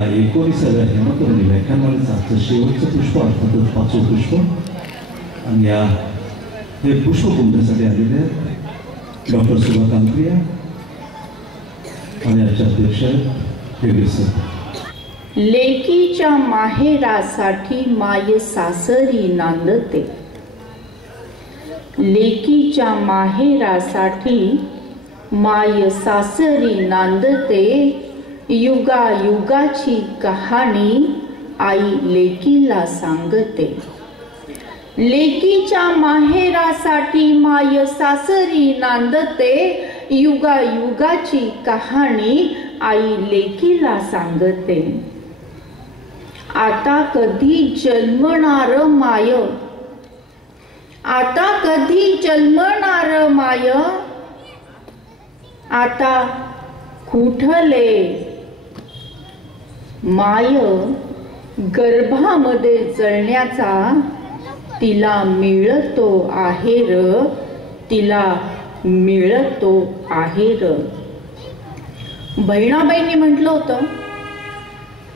19व्या हेमतरुणी व्याख्यानमालेचं शेवटचं पुष्प अर्थातच 5वं पुष्प आणि या हे पुष्पकुंभासाठी आलेले आहेत डॉक्टर सुभा कांक्रिया आणि आजच्या अध्यक्ष हेगडे सर। लेकीच्या माहेरासाठी माय सासरी नांदते, लेकीच्या माहेरासाठी माय सासरी नांदते, युगायुगाची कहाणी आई लेकीला सांगते। लेकीच्या माहेरासाठी माय सासरी नांदते, युगायुगाची कहाणी आई लेकीला सांगते। आता कधी जन्मणार माय, आता कधी जन्मणार माय, आता कुठले माय गर्भामध्ये जळण्याचा तिला मिळतो आहे र, तिला मिळतो आहे र। बहिणाबाईंनी म्हटलं होतं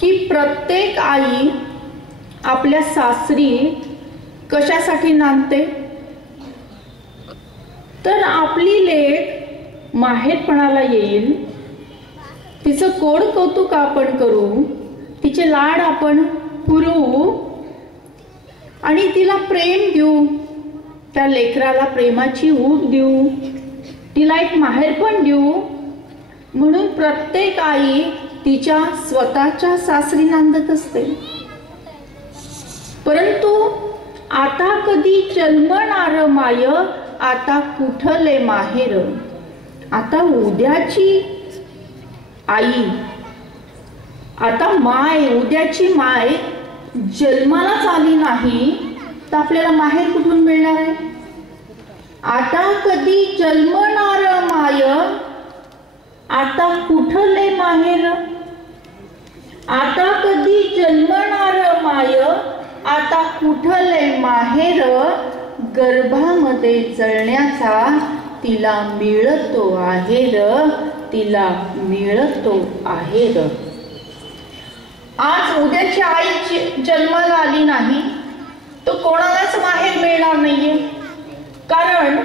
की प्रत्येक आई आपल्या सासरी कशासाठी नांदते, तर आपली लेक माहेरपणाला येईल, तिचं कोड कौतुक आपण करू, तिचे लाड आपण पुरवू आणि तिला प्रेम देऊ, त्या लेकराला प्रेमाची ऊब देऊ, तिला एक माहेरपण देऊ। म्हणून प्रत्येक आई तिच्या स्वतःच्या सासरी नांदत असते। परंतु आता कधी जन्मणार माय, आता कुठले माहेर, आता उद्याची आई, आता माय, उद्याची माय जन्मालाच आली नाही तर आपल्याला माहेर कुठून मिळणार आहे। आता कधी जन्मणार माय, आता कुठले माहेर, आता कधी जन्मणार माय, आता कुठले माहेर, गर्भामध्ये जळण्याचा तिला मिळतो आहे र, तिला मिळतो आहे र। आज उद्याची आई जन्माला आली नाही तो कोणालाच माहेर मिळणार नाहीये, कारण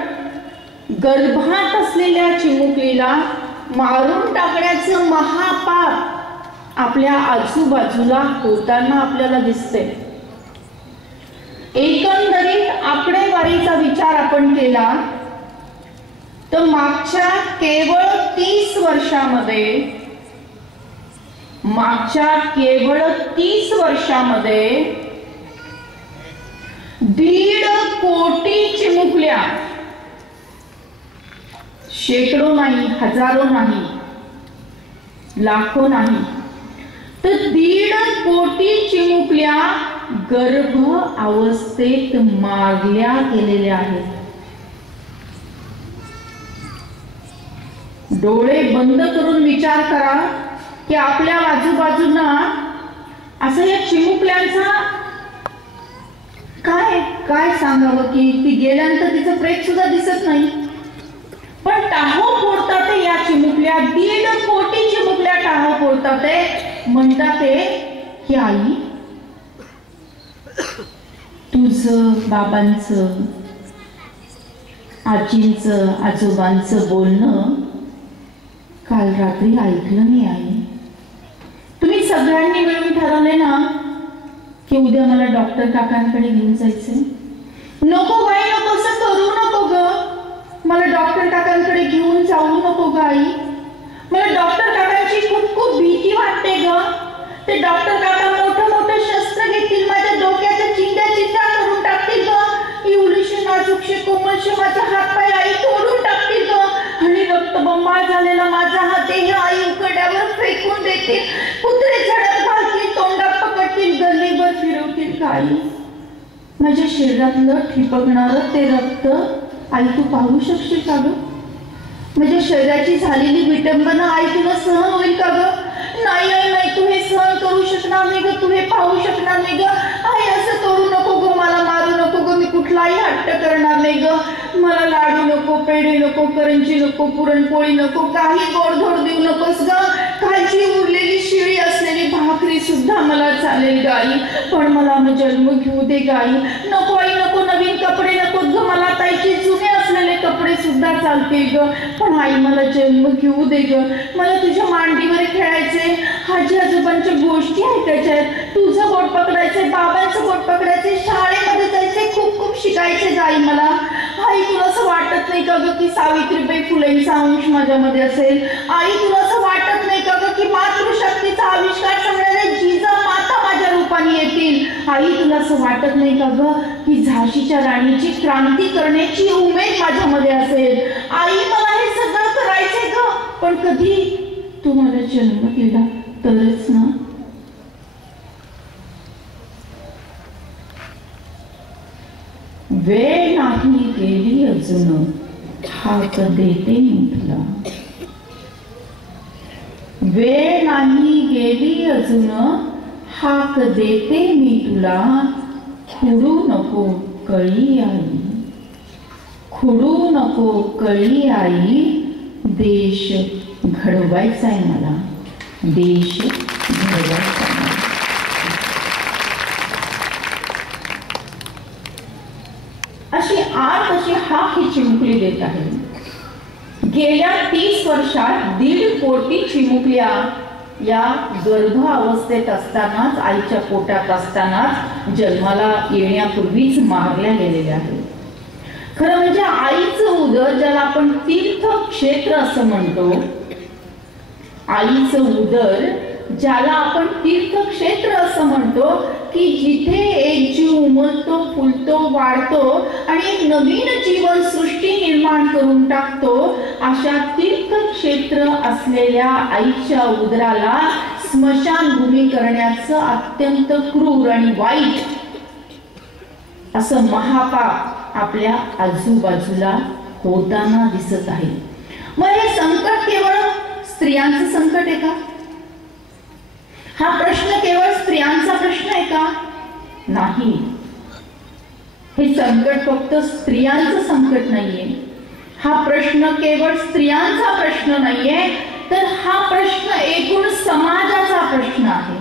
गर्भात असलेल्या चिमुकलीला मारून टाकण्याचं महापाप आपल्या आजूबाजूला होताना आपल्याला दिसते। एकंदरीत आकडेवारीचा विचार आपण केला तर मागच्या केवळ 30 वर्षामध्ये, मागच्या केवळ 30 वर्षामध्ये 1.5 कोटी चिमुकल्या, शेकडो नाही, हजारो नाही, लाखो नाही, तर 1.5 कोटी चिमुकल्या गर्भ अवस्थेत मारल्या गेलेल्या आहेत। डोळे बंद करून विचार करा की आपल्या आजूबाजूला असं या चिमुकल्यांचा काय काय सांगावं की ती गेल्यानंतर तिचं प्रेत सुद्धा दिसत नाही, पण टाहो फोडतात या चिमुकल्या, 1.5 कोटी चिमुकल्या टाहो फोडतात। म्हणतात की आई तुझं, बाबांचं, आजींचं, आजोबांचं बोलणं काल रात्री ऐकलं मी आई, तुम्ही सगळ्यांनी मिळून ठरवले ना की उद्या मला डॉक्टर काकांकडे घेऊन जायचंय। नको बाई नको, असं करू नको ग, मला डॉक्टर काकांकडे घेऊन जाऊ नको ग आई, मला डॉक्टर काकांची खूप खूप भीती वाटते ग, ते डॉक्टर काका मोठं मोठं शस्त्र घेतील, माझ्या डोक्याच्या चिंध्या चिंध्या करून टाकतील ग, एवढीशी नाजूकशी कोमलशी माझा हात पाय आई तोडून टाकतील ग, आणि रक्तबंबाळ झालेला माझा हात देह आई उकड्यावर फेकून देतील, कुत्रे झाडात घालतील, तोंडात पकडतील, गल्लीभर फिरवतील काही, माझ्या शरीरातलं ठिपकणार ते रक्त आई तू पाहू शकशील का ग, माझ्या शरीराची झालेली विटंबना आई तुला सहन होईल का ग, नाही आई नाही, तू हे सहन करू शकणार नाही ग, तू हे पाहू शकणार नाही ग, आई असं करू नको ग, मला मारू नको ग, मी कुठलाही हट्ट करणार नाही ग, मला लाडू नको, पेढे नको, करंजी नको, पुरणपोळी नको, काही गोडधोड देऊ नकोस ग. खालची उरलेली शिळी असलेली भाकरी सुद्धा मला चालेल गाई, पण मला जन्म घेऊ दे गाई. नको आई नको, नवीन कपडे नको ग, मला ताईचे जुने असलेले कपडे सुद्धा चालतील ग, पण आई मला जन्म घेऊ दे ग. मला तुझ्या मांडीवर खेळायचे, आजी आजोबांच्या गोष्टी ऐकायच्या आहेत, तुझं बोट पकडायचंय, बाबांचं बोट पकडायचंय, शाळेमध्ये जायचंय, खूप खूप शिकायचे आई मला. आई तुला असं वाटत नाही का ग की सावित्रीबाई फुलेंचा अंश माझ्यामध्ये असेल? आई तुला असं वाटत नाही का ग की मातृशक्तीचा आविष्कार करणारे जिजामाता माझ्या रूपाने येतील? आई तुला असं वाटत नाही का ग की झाशीच्या राणीची क्रांती करण्याची उमेद माझ्यामध्ये असेल? आई मला हे सगळं करायचंय ग, पण कधी तू मला जन्म दिला तरच ना. वेळ नाही गेली अजून, हाक देते मी तुला. वेळ नाही गेली अजून, हाक देते मी तुला. खुडू नको कळी आई, खुडू नको कळी आई. देश घडवायचा आहे मला, देश घडवायचा. अशी आठ अशी हाक ही चिमुकली देत आहे. गेल्या 30 वर्षात 1.5 कोटी चिमुकल्या या गर्भ अवस्थेत असतानाच, आईच्या पोटात असतानाच, जन्माला येण्यापूर्वीच मारल्या गेलेल्या आहेत. खरं म्हणजे आईचं उदर, ज्याला आपण तीर्थक्षेत्र असं म्हणतो, आईचं उदर ज्याला आपण तीर्थक्षेत्र असं म्हणतो, की जिथे एक जीव उमलतो, फुलतो, वाढतो आणि एक नवीन जीवन सृष्टी निर्माण करून टाकतो, अशा तीर्थक्षेत्र असलेल्या आईच्या उदराला स्मशानभूमी करण्याचं अत्यंत क्रूर आणि वाईट असं महापाप आपल्या आजूबाजूला होताना दिसत आहे. मग हे संकट केवळ स्त्रियांचं संकट आहे का? हा प्रश्न केवळ स्त्रियांचा प्रश्न आहे का? नाही. हे संकट फक्त स्त्रियांचं संकट नाहीये. हा प्रश्न केवळ स्त्रियांचा प्रश्न नाहीये, तर हा प्रश्न एकूण समाजाचा प्रश्न आहे.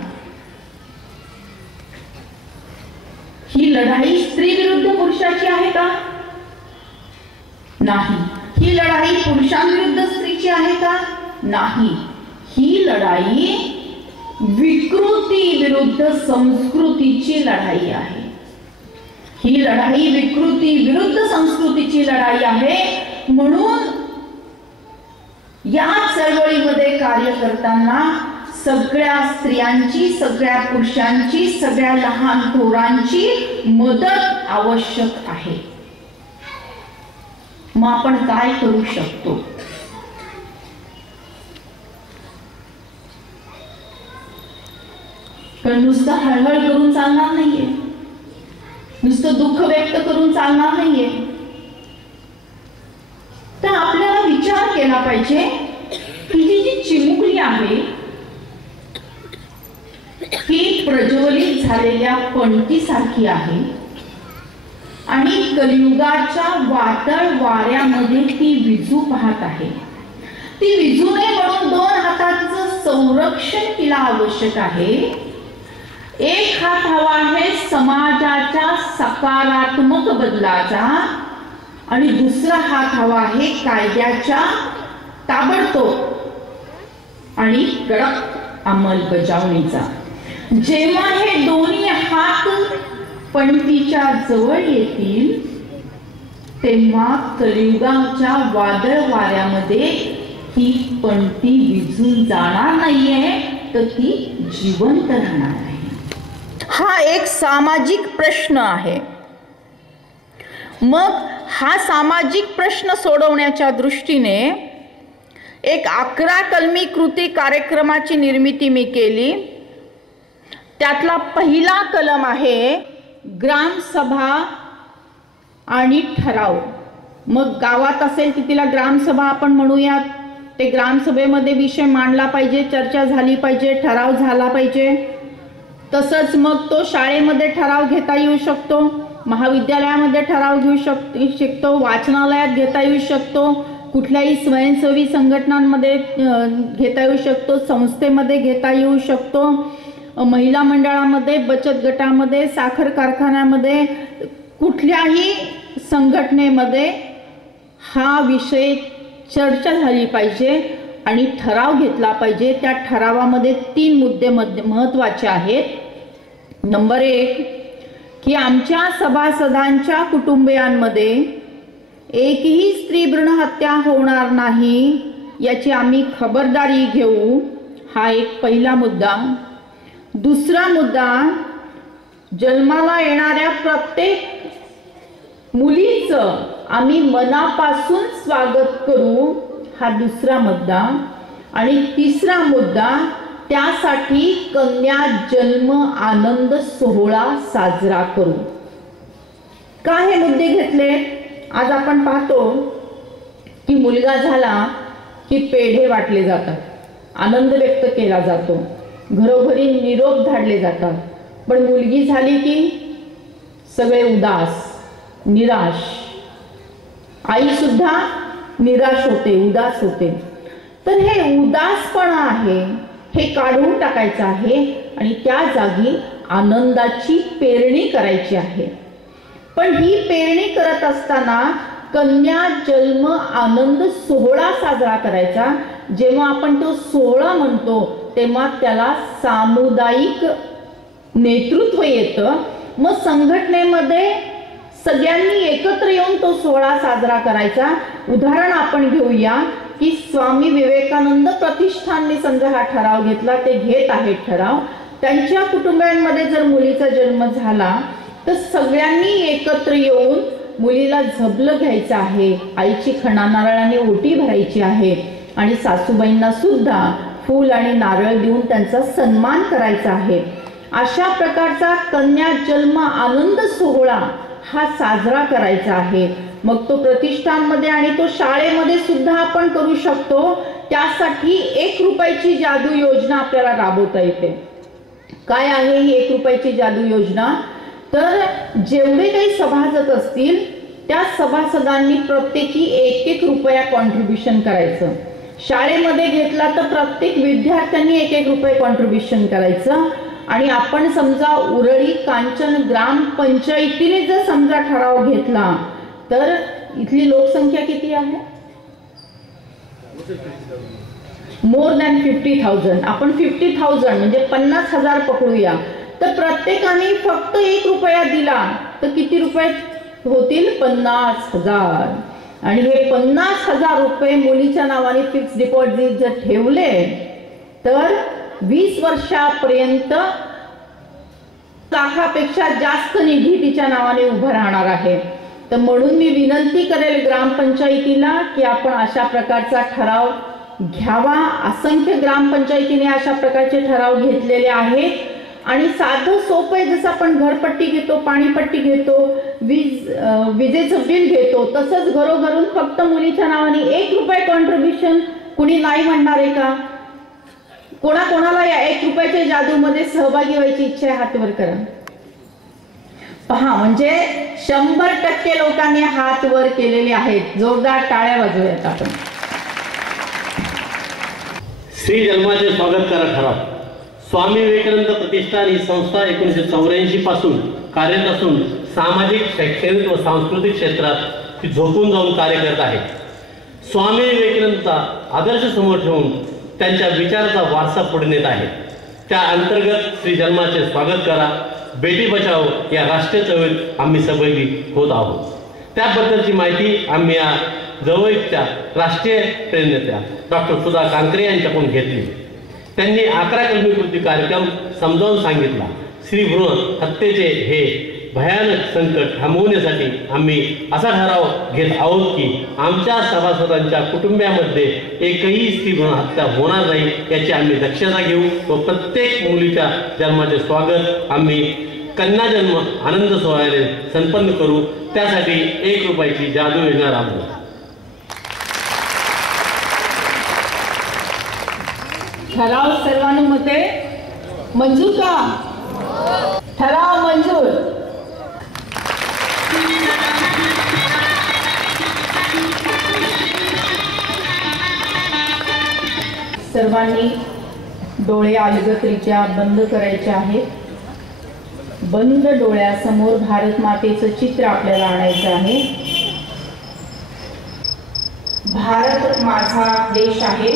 ही लढाई स्त्री विरुद्ध पुरुषाची आहे का? नाही. ही लढाई पुरुषांविरुद्ध स्त्रीची आहे का? नाही. ही लढाई विकृती विरुद्ध संस्कृतीची लढाई आहे. ही लढाई विकृती विरुद्ध संस्कृतीची लढाई आहे. म्हणून या चळवळीमध्ये कार्य करताना सगळ्या स्त्रियांची, सगळ्या पुरुषांची, सगळ्या लहान थोरांची मदत आवश्यक आहे. मग आपण काय करू शकतो? पण नुसतं हळहळ करून चालणार नाहीये, नुसतं दुःख व्यक्त करून चालणार नाहीये. तर आपल्याला विचार केला पाहिजे की जी चिमुकली आहे ही प्रज्वलित झालेल्या पणतीसारखी आहे आणि कलियुगाच्या वादळ वाऱ्यामध्ये ती विजू पाहत आहे. ती विजू नये म्हणून 2 हातांचं संरक्षण तिला आवश्यक आहे. एक हात हवा आहे समाजाच्या सकारात्मक बदलाचा आणि दुसरा हात हवा आहे कायद्याच्या ताबडतोब आणि कडक अंमलबजावणीचा. जेव्हा हे दोन्ही हात पणतीच्या जवळ येतील तेव्हा कलियुगाच्या वादळ वाऱ्यामध्ये ही पणती विझून जाणार नाहीये, तर ती जिवंत राहणार आहे. हा एक सामाजिक प्रश्न आहे. मग हा सामाजिक प्रश्न सोडवण्याच्या दृष्टीने एक 11 कलमी कृती कार्यक्रमाची निर्मिती मी केली. त्यातला पहिला कलम आहे ग्रामसभा आणि ठराव. मग गावात असेल तर तिला ग्रामसभा आपण म्हणूयात. ते ग्रामसभेमध्ये विषय मांडला पाहिजे, चर्चा झाली पाहिजे, ठराव झाला पाहिजे. तसंच मग तो शाळेमध्ये ठराव घेता येऊ शकतो. महाविद्यालयामध्ये ठराव घेऊ शकतो, वाचनालयात घेता येऊ शकतो, कुठल्याही स्वयंसेवी संघटनांमध्ये घेता येऊ शकतो, संस्थेमध्ये घेता येऊ शकतो, महिला मंडळामध्ये, बचत गटामध्ये, साखर कारखान्यामध्ये, कुठल्याही संघटनेमध्ये हा विषय चर्चा झाली पाहिजे आणि ठराव घेतला पाहिजे। त्या ठरावामध्ये 3 मुद्दे महत्त्वाचे आहेत। नंबर 1 की आमच्या सभासदांच्या कुटुंबियांमध्ये एकही स्त्री भ्रूण हत्या होणार नाही याची आम्ही खबरदारी घेऊ, हा एक पहिला मुद्दा। दुसरा मुद्दा, जन्माला येणाऱ्या प्रत्येक मुलीचं आम्ही मनापासून स्वागत करू, हा दुसरा मुद्दा। आणि तिसरा मुद्दा, त्यासाठी कन्या जन्म आनंद सोहळा साजरा करू। का हे मुद्दे घेतले? आज आपण पाहतो की मुलगा झाला की पेढे वाटले जातात, आनंद व्यक्त केला जातो, घरोघरी निरोप धाडले जातात, पण मुलगी झाली की सगळे उदास, निराश, आई सुद्धा निराश होते, उदास होते। तर हे उदासपणा आहे, हे काढून टाकायचं आहे आणि त्या जागी आनंदाची पेरणी करायची आहे। पण ही पेरणी करत असताना कन्या जन्म आनंद सोहळा साजरा करायचा। जेव्हा आपण तो सोहळा म्हणतो तेव्हा त्याला सामुदायिक नेतृत्व येतं। मग संघटनेमध्ये सगळ्यांनी एकत्र येऊन तो सोहळा साजरा करायचा। उदाहरण आपण घेऊया की स्वामी विवेकानंद प्रतिष्ठानने समजा हा ठराव घेतला, ते घेत आहेत ठराव, त्यांच्या कुटुंबांमध्ये जर मुलीचा जन्म झाला तर सगळ्यांनी एकत्र येऊन मुलीला झबलं घ्यायचं आहे, आईची खणा नारळाने ओटी भरायची आहे आणि सासूबाईंना सुद्धा फूल आणि नारळ देऊन त्यांचा सन्मान करायचा आहे। अशा प्रकारचा कन्या जन्म आनंद सोहळा हा साजरा करायचा आहे। मग तो प्रतिष्ठानमध्ये आणि तो शाळेमध्ये सुद्धा आपण करू शकतो। त्यासाठी 1 रुपयाची जादू योजना आपल्याला राबवता येते। काय आहे ही 1 रुपयाची जादू योजना? तर जेवढे काही सभासद असतील त्या सभासदांनी प्रत्येकी 1-1 रुपया कॉन्ट्रीब्युशन करायचं। शाळेमध्ये घेतला तर प्रत्येक विद्यार्थ्यांनी 1-1 रुपये कॉन्ट्रीब्युशन करायचं। आणि आपण समजा उरळी कांचन ग्रामपंचायतीने जर समजा ठराव घेतला तर इथली लोकसंख्या किती आहे? More than 50,000। आपण 50,000 म्हणजे 50,000 पकडूया, तर प्रत्येकाने फक्त 1 रुपया दिला तर किती रुपये होतील? 50,000। आणि हे 50,000 रुपये मुलीच्या नावाने फिक्स डिपॉझिट जर ठेवले तर 20 वर्षापर्यंत लाखापेक्षा जास्त निधी तिच्या नावाने उभा राहणार आहे। तर म्हणून मी विनंती करेल ग्रामपंचायतीला की आपण अशा प्रकारचा ठराव घ्यावा। असंख्य ग्रामपंचायतीने अशा प्रकारचे ठराव घेतलेले आहेत आणि साधं सोपं आहे, जसं आपण घरपट्टी घेतो, पाणीपट्टी घेतो, विजेचं बिल घेतो, तसंच घरोघरून फक्त मुलीच्या नावाने 1 रुपये कॉन्ट्रीब्युशन कुणी नाही म्हणणार आहे का? कोणाकोणाला या 1 रुपयाच्या जादूमध्ये सहभागी व्हायची इच्छा आहे? हात वर करा। पहा, म्हणजे 100% लोकांनी हात वर केलेले आहेत। जोरदार टाळ्या वाजवूयात आपण। श्री जन्माचे स्वागत करा ठराव। स्वामी विवेकानंद प्रतिष्ठान ही संस्था 1984 पासून कार्यरत असून सामाजिक, शैक्षणिक व सांस्कृतिक क्षेत्रात ती झोकून जाऊन कार्य करत आहे। स्वामी विवेकानंदचा आदर्श समोर ठेवून त्यांच्या विचाराचा वारसा पुढे नेत आहे। त्या अंतर्गत श्री जन्माचे स्वागत करा, बेटी बचाओ या राष्ट्रीय चळवळीत आम्ही सहभागी होत आहोत। त्याबद्दलची माहिती आम्ही या जवळच्या राष्ट्रीय प्रेरणात्या डॉक्टर सुधा कांकरे यांच्याकडून घेतली। त्यांनी 11 कलमी कृती कार्यक्रम समजावून सांगितला। स्त्री भ्रूण हत्येचे हे भयानक संकट थांबवण्यासाठी आम्ही असा ठराव घेत आहोत की आमच्या सभासदांच्या कुटुंबामध्ये एकही स्त्री भ्रूण हत्या होणार नाही याची आम्ही दक्षता घेऊ व प्रत्येक मुलीच्या जन्माचे स्वागत आम्ही कन्या जन्म आनंद सोहळ्याने संपन्न करू। त्यासाठी 1 रुपयाची जादू योजना राबवू। ठराव सर्वानुमते मंजूर का? ठराव मंजूर। सर्वांनी डोळे अलगदरीत्या बंद करायचे आहेत. बंद डोळ्यासमोर भारत मातेचं चित्र आपल्याला आणायचं आहे. भारत माझा देश आहे.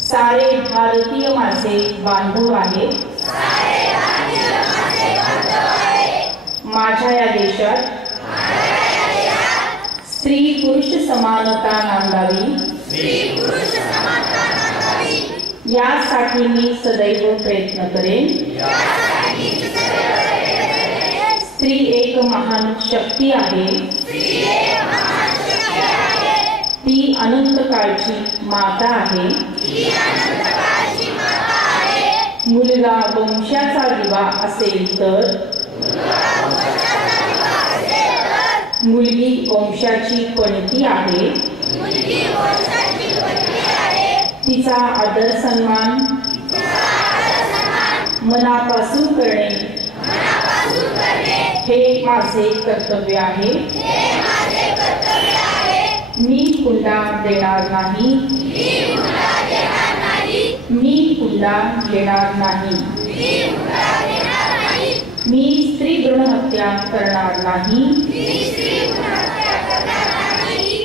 सारे भारतीय माझे बांधव आहे. माझ्या या देशात स्त्री पुरुष समानता नांदावी, यासाठी मी सदैव प्रयत्न करेन. स्त्री एक महान शक्ती आहे. ती अनंत काळची माता आहे. मुलगा वंशाचा दिवा असेल तर मुलगी वंशाची पणती आहे. तिचा आदर सन्मान मनापासून करणे हे माझे कर्तव्य आहे. मी पुन्हा देणार नाही. मी पुन्हा देणार नाही. मी स्त्री भ्रूण हत्या करणार नाही.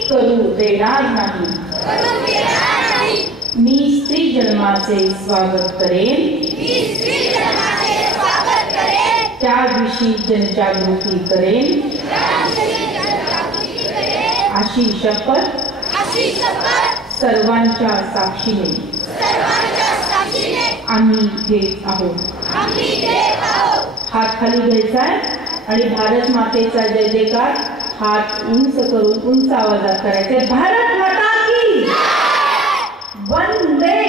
करू देणार नाही. मी स्त्री जन्माचे स्वागत करेन. त्याविषयी जनजागृती करेन. अशी शपथ सर्वांच्या साक्षीने आम्ही घेत आहोत. हात खाली घ्यायचा आणि भारत मातेचा जय जयकार हात उंच करून उंच आवाजात करायचे. भारत माता की वंदे.